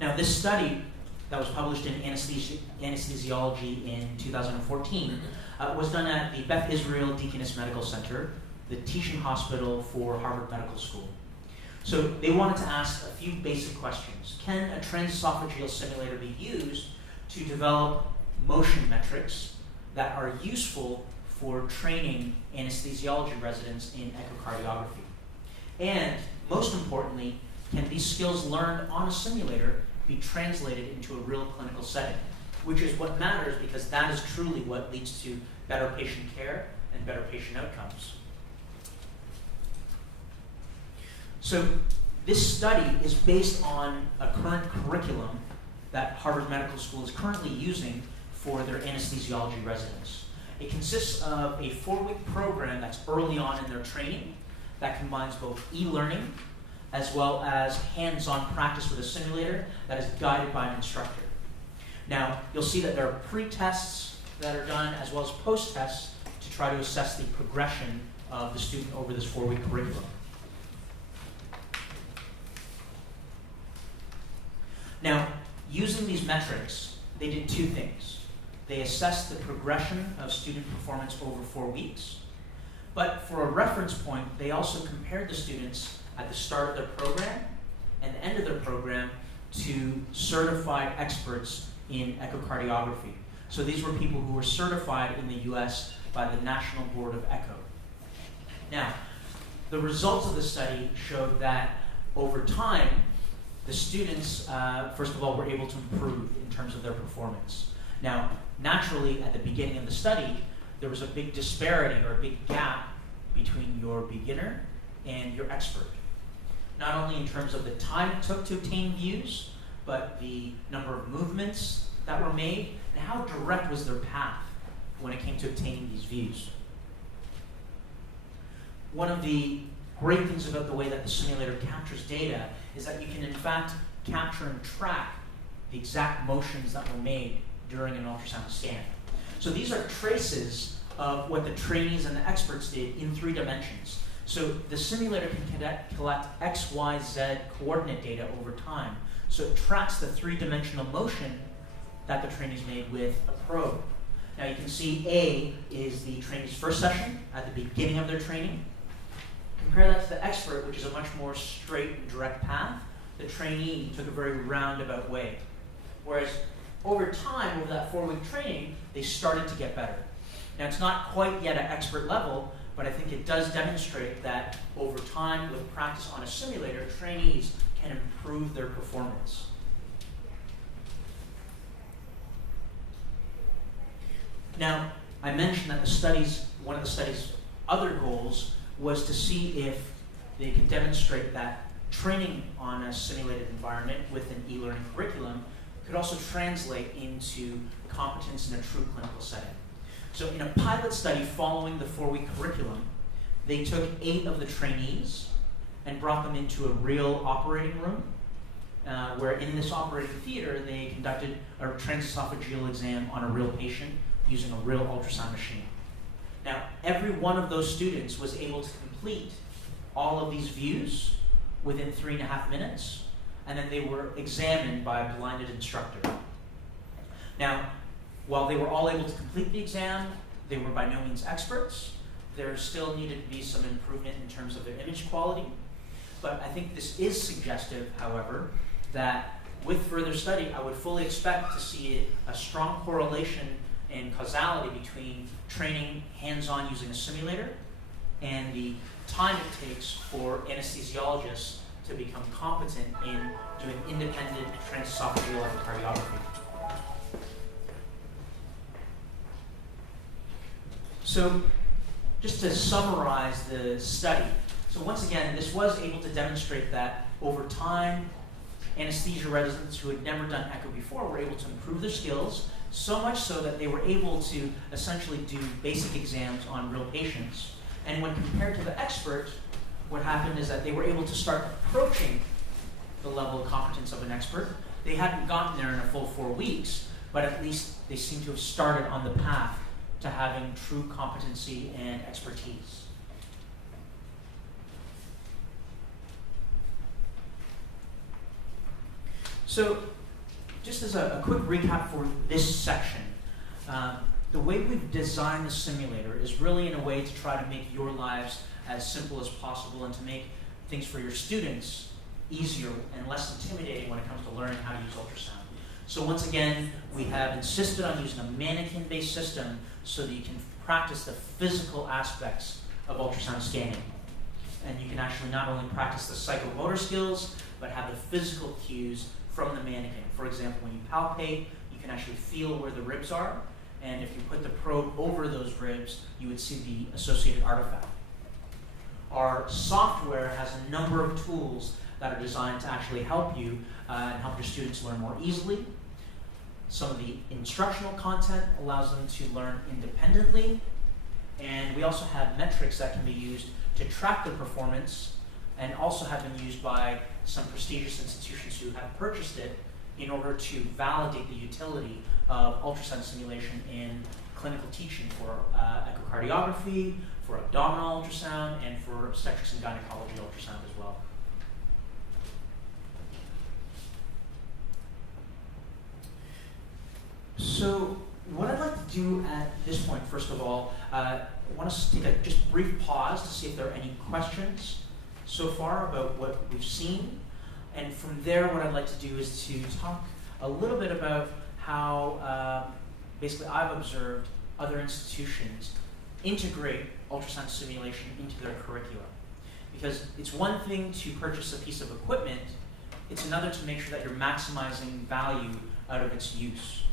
Now, this study that was published in Anesthesiology in 2014 was done at the Beth Israel Deaconess Medical Center, the teaching hospital for Harvard Medical School. So they wanted to ask a few basic questions. Can a transesophageal simulator be used to develop motion metrics that are useful for training anesthesiology residents in echocardiography? And most importantly, can these skills learned on a simulator be translated into a real clinical setting? Which is what matters, because that is truly what leads to better patient care and better patient outcomes. So this study is based on a current curriculum that Harvard Medical School is currently using for their anesthesiology residents. It consists of a 4-week program that's early on in their training that combines both e-learning as well as hands-on practice with a simulator that is guided by an instructor. Now, you'll see that there are pre-tests that are done as well as post-tests to try to assess the progression of the student over this 4-week curriculum. Now, using these metrics, they did 2 things. They assessed the progression of student performance over 4 weeks, but for a reference point, they also compared the students at the start of their program and the end of their program to certified experts in echocardiography. So these were people who were certified in the US by the National Board of Echo. Now, the results of the study showed that over time, the students, first of all, were able to improve in terms of their performance. Now, naturally, at the beginning of the study, there was a big disparity or a big gap between your beginner and your expert. Not only in terms of the time it took to obtain views, but the number of movements that were made, and how direct was their path when it came to obtaining these views. One of the great things about the way that the simulator captures data is that you can in fact capture and track the exact motions that were made during an ultrasound scan. So these are traces of what the trainees and the experts did in 3 dimensions. So the simulator can collect X, Y, Z coordinate data over time. So it tracks the 3-dimensional motion that the trainees made with a probe. Now you can see A is the trainee's first session at the beginning of their training. Compare that to the expert, which is a much more straight and direct path. The trainee took a very roundabout way. Whereas over time, over that 4-week training, they started to get better. Now it's not quite yet at expert level, but I think it does demonstrate that over time, with practice on a simulator, trainees can improve their performance. Now, I mentioned that one of the study's other goals was to see if they could demonstrate that training on a simulated environment with an e-learning curriculum could also translate into competence in a true clinical setting. So in a pilot study following the 4-week curriculum, they took 8 of the trainees and brought them into a real operating room, where in this operating theater, they conducted a transesophageal exam on a real patient using a real ultrasound machine. Now, every one of those students was able to complete all of these views within 3.5 minutes, and then they were examined by a blinded instructor. Now, while they were all able to complete the exam, they were by no means experts. There still needed to be some improvement in terms of their image quality. But I think this is suggestive, however, that with further study, I would fully expect to see a strong correlation and causality between training hands-on using a simulator and the time it takes for anesthesiologists to become competent in doing independent transesophageal echocardiography. So just to summarize the study, so once again, this was able to demonstrate that over time, anesthesia residents who had never done echo before were able to improve their skills, so much so that they were able to essentially do basic exams on real patients. And when compared to the expert, what happened is that they were able to start approaching the level of competence of an expert. They hadn't gotten there in a full 4 weeks, but at least they seem to have started on the path to having true competency and expertise. So just as a quick recap for this section, the way we've designed the simulator is really in a way to try to make your lives as simple as possible and to make things for your students easier and less intimidating when it comes to learning how to use ultrasound. So once again, we have insisted on using a mannequin-based system so that you can practice the physical aspects of ultrasound scanning. And you can actually not only practice the psychomotor skills, but have the physical cues from the mannequin. For example, when you palpate, you can actually feel where the ribs are, and if you put the probe over those ribs, you would see the associated artifact. Our software has a number of tools that are designed to actually help you and help your students learn more easily. Some of the instructional content allows them to learn independently, and we also have metrics that can be used to track their performance and also have been used by some prestigious institutions who have purchased it in order to validate the utility of ultrasound simulation in clinical teaching for echocardiography, for abdominal ultrasound, and for obstetrics and gynecology ultrasound as well. So what I'd like to do at this point, first of all, I want us to take a just brief pause to see if there are any questions so far about what we've seen. And from there, what I'd like to do is to talk a little bit about how basically I've observed other institutions integrate ultrasound simulation into their curricula. Because it's one thing to purchase a piece of equipment, it's another to make sure that you're maximizing value out of its use.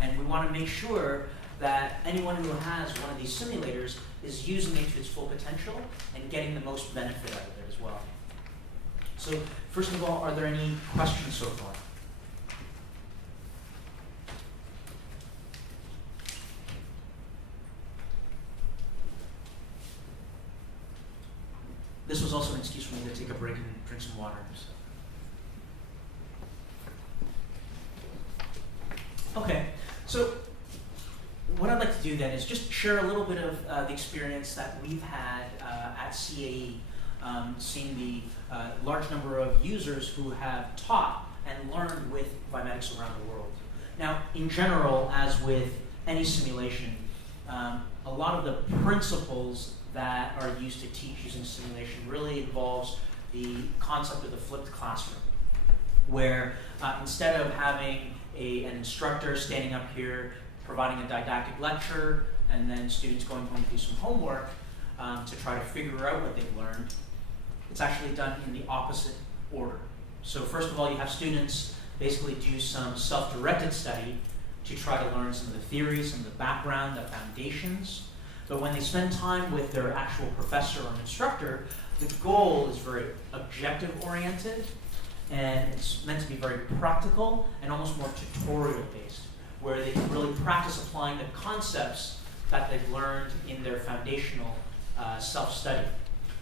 And we want to make sure that anyone who has one of these simulators is using it to its full potential and getting the most benefit out of it as well. So first of all, are there any questions so far? This was also an excuse for me to take a break and drink some water. So. Okay, so what I'd like to do then is just share a little bit of the experience that we've had at CAE, seeing the large number of users who have taught and learned with Vimedix around the world. Now, in general, as with any simulation, a lot of the principles that are used to teach using simulation really involves the concept of the flipped classroom, where instead of having an instructor standing up here providing a didactic lecture and then students going home to do some homework to try to figure out what they've learned, it's actually done in the opposite order. So first of all, you have students basically do some self-directed study to try to learn some of the theories, some of the background, the foundations. But when they spend time with their actual professor or instructor, the goal is very objective-oriented, and it's meant to be very practical and almost more tutorial-based, where they can really practice applying the concepts that they've learned in their foundational self-study.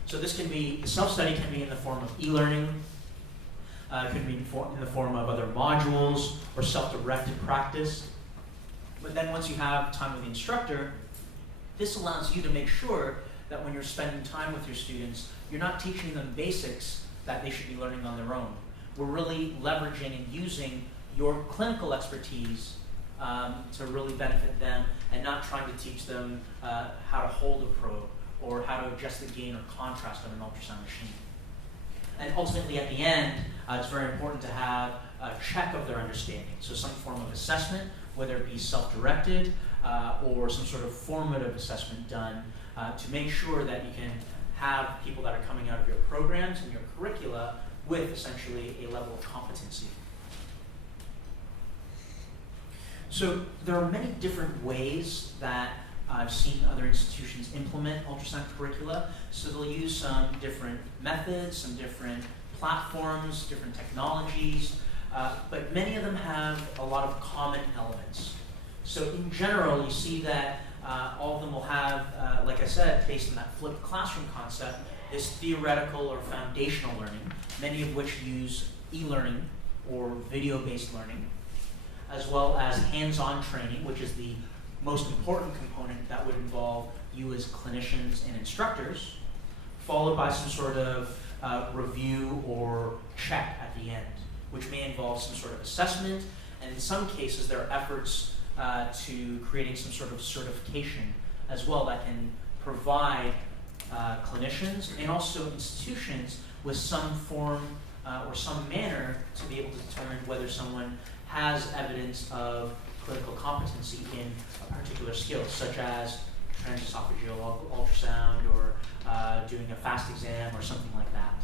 So this can be, the self-study can be in the form of e-learning, it could be in the form of other modules or self-directed practice. But then once you have time with the instructor, this allows you to make sure that when you're spending time with your students, you're not teaching them basics that they should be learning on their own. We're really leveraging and using your clinical expertise to really benefit them, and not trying to teach them how to hold a probe or how to adjust the gain or contrast on an ultrasound machine. And ultimately at the end, it's very important to have a check of their understanding. So some form of assessment, whether it be self-directed or some sort of formative assessment done to make sure that you can have people that are coming out of your programs and your curricula with essentially a level of competency. So there are many different ways that I've seen other institutions implement ultrasound curricula. So they'll use some different methods, some different platforms, different technologies, but many of them have a lot of common elements. So in general, you see that all of them will have, like I said, based on that flipped classroom concept, this theoretical or foundational learning, many of which use e-learning or video-based learning, as well as hands-on training, which is the most important component that would involve you as clinicians and instructors, followed by some sort of review or check at the end. which may involve some sort of assessment, and in some cases there are efforts to creating some sort of certification as well that can provide clinicians and also institutions with some form or some manner to be able to determine whether someone has evidence of clinical competency in a particular skill, such as transesophageal ultrasound or doing a fast exam or something like that.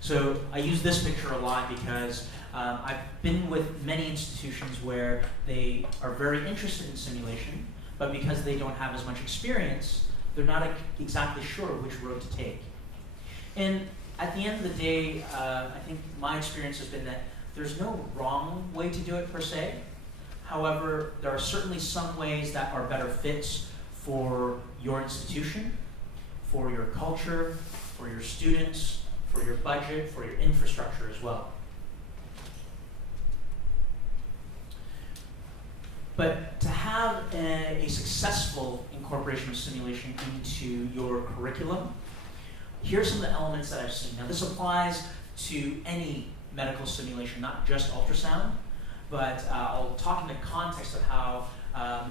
So I use this picture a lot because I've been with many institutions where they are very interested in simulation, but because they don't have as much experience, they're not exactly sure which road to take. And at the end of the day, I think my experience has been that there's no wrong way to do it per se. However, there are certainly some ways that are better fits for your institution, for your culture, for your students, for your budget, for your infrastructure as well. But to have a successful incorporation of simulation into your curriculum, here are some of the elements that I've seen. Now this applies to any medical simulation, not just ultrasound, but I'll talk in the context of how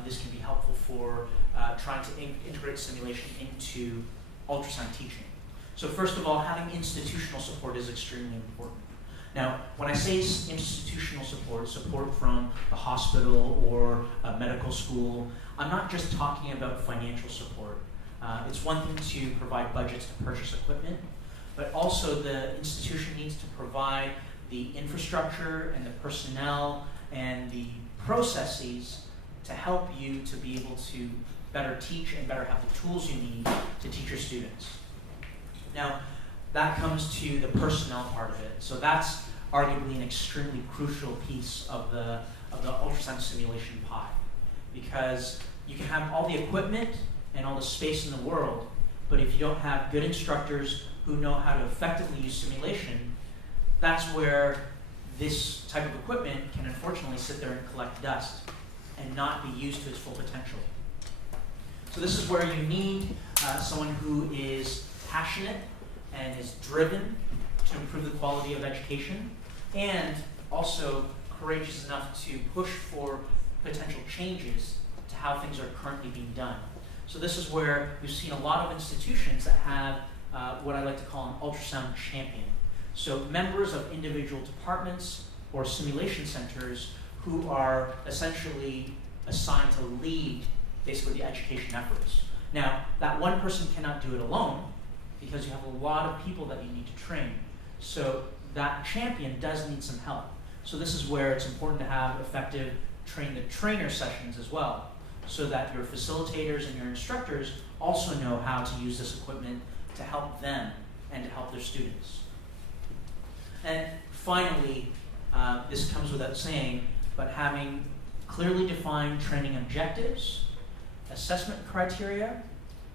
this can be helpful for trying to integrate simulation into ultrasound teaching. So first of all, having institutional support is extremely important. Now, when I say institutional support, support from the hospital or a medical school, I'm not just talking about financial support. It's one thing to provide budgets to purchase equipment, but also the institution needs to provide the infrastructure and the personnel and the processes to help you to be able to better teach and better have the tools you need to teach your students. Now, that comes to the personnel part of it. So that's arguably an extremely crucial piece of the ultrasound simulation pie, because you can have all the equipment and all the space in the world, but if you don't have good instructors who know how to effectively use simulation, that's where this type of equipment can unfortunately sit there and collect dust and not be used to its full potential. So this is where you need someone who is passionate and is driven to improve the quality of education, and also courageous enough to push for potential changes to how things are currently being done. So this is where we've seen a lot of institutions that have what I like to call an ultrasound champion. So members of individual departments or simulation centers who are essentially assigned to lead basically the education efforts. Now, that one person cannot do it alone because you have a lot of people that you need to train. So that champion does need some help. So this is where it's important to have effective train-the-trainer sessions as well, so that your facilitators and your instructors also know how to use this equipment to help them and to help their students. And finally, this comes without saying, but having clearly defined training objectives, assessment criteria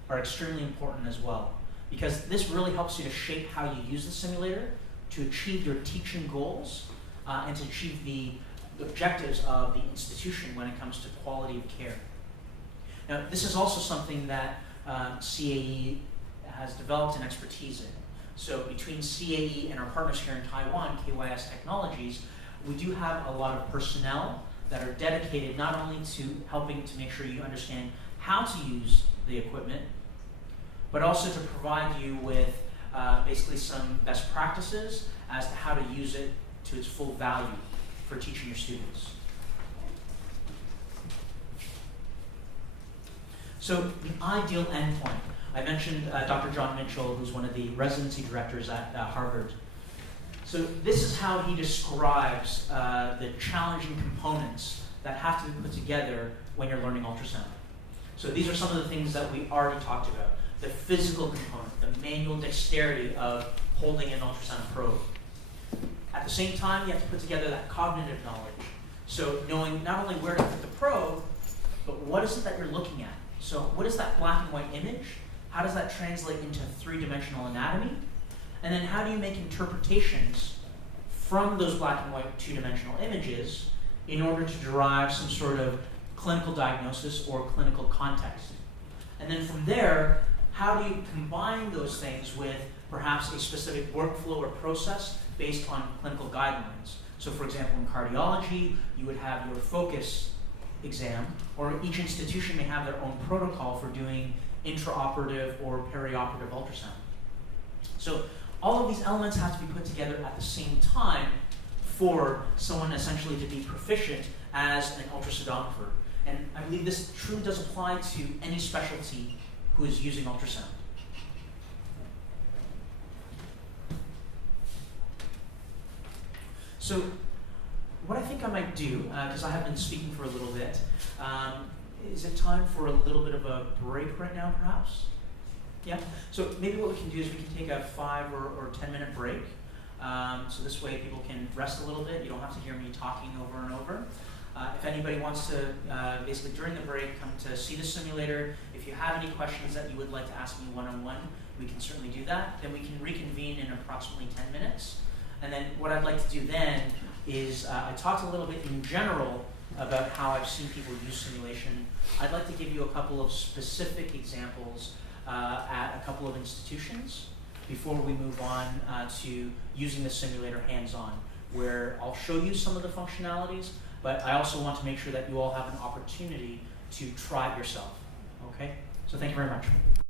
are extremely important as well, because this really helps you to shape how you use the simulator to achieve your teaching goals and to achieve the objectives of the institution when it comes to quality of care. Now, this is also something that CAE has developed an expertise in. So between CAE and our partners here in Taiwan, KYS Technologies, we do have a lot of personnel that are dedicated not only to helping to make sure you understand how to use the equipment, but also to provide you with basically some best practices as to how to use it to its full value for teaching your students. So the ideal endpoint. I mentioned Dr. John Mitchell, who's one of the residency directors at Harvard. So this is how he describes the challenging components that have to be put together when you're learning ultrasound. So these are some of the things that we already talked about. The physical component, the manual dexterity of holding an ultrasound probe. At the same time, you have to put together that cognitive knowledge. So knowing not only where to put the probe, but what is it that you're looking at? So what is that black and white image? How does that translate into three-dimensional anatomy? And then how do you make interpretations from those black and white two-dimensional images in order to derive some sort of clinical diagnosis or clinical context? And then from there, how do you combine those things with perhaps a specific workflow or process based on clinical guidelines. So for example, in cardiology, you would have your focus exam, or each institution may have their own protocol for doing intraoperative or perioperative ultrasound. So all of these elements have to be put together at the same time for someone essentially to be proficient as an ultrasonographer. And I believe this truly does apply to any specialty who is using ultrasound. So what I think I might do, because I have been speaking for a little bit, is it time for a little bit of a break right now, perhaps? Yeah? So maybe what we can do is we can take a 5 or 10 minute break. So this way people can rest a little bit. You don't have to hear me talking over and over. If anybody wants to, basically during the break, come to see the simulator. If you have any questions that you would like to ask me one-on-one, we can certainly do that. Then we can reconvene in approximately 10 minutes. And then what I'd like to do then is, I talked a little bit in general about how I've seen people use simulation. I'd like to give you a couple of specific examples at a couple of institutions before we move on to using the simulator hands-on, where I'll show you some of the functionalities, but I also want to make sure that you all have an opportunity to try it yourself. Okay? So thank you very much.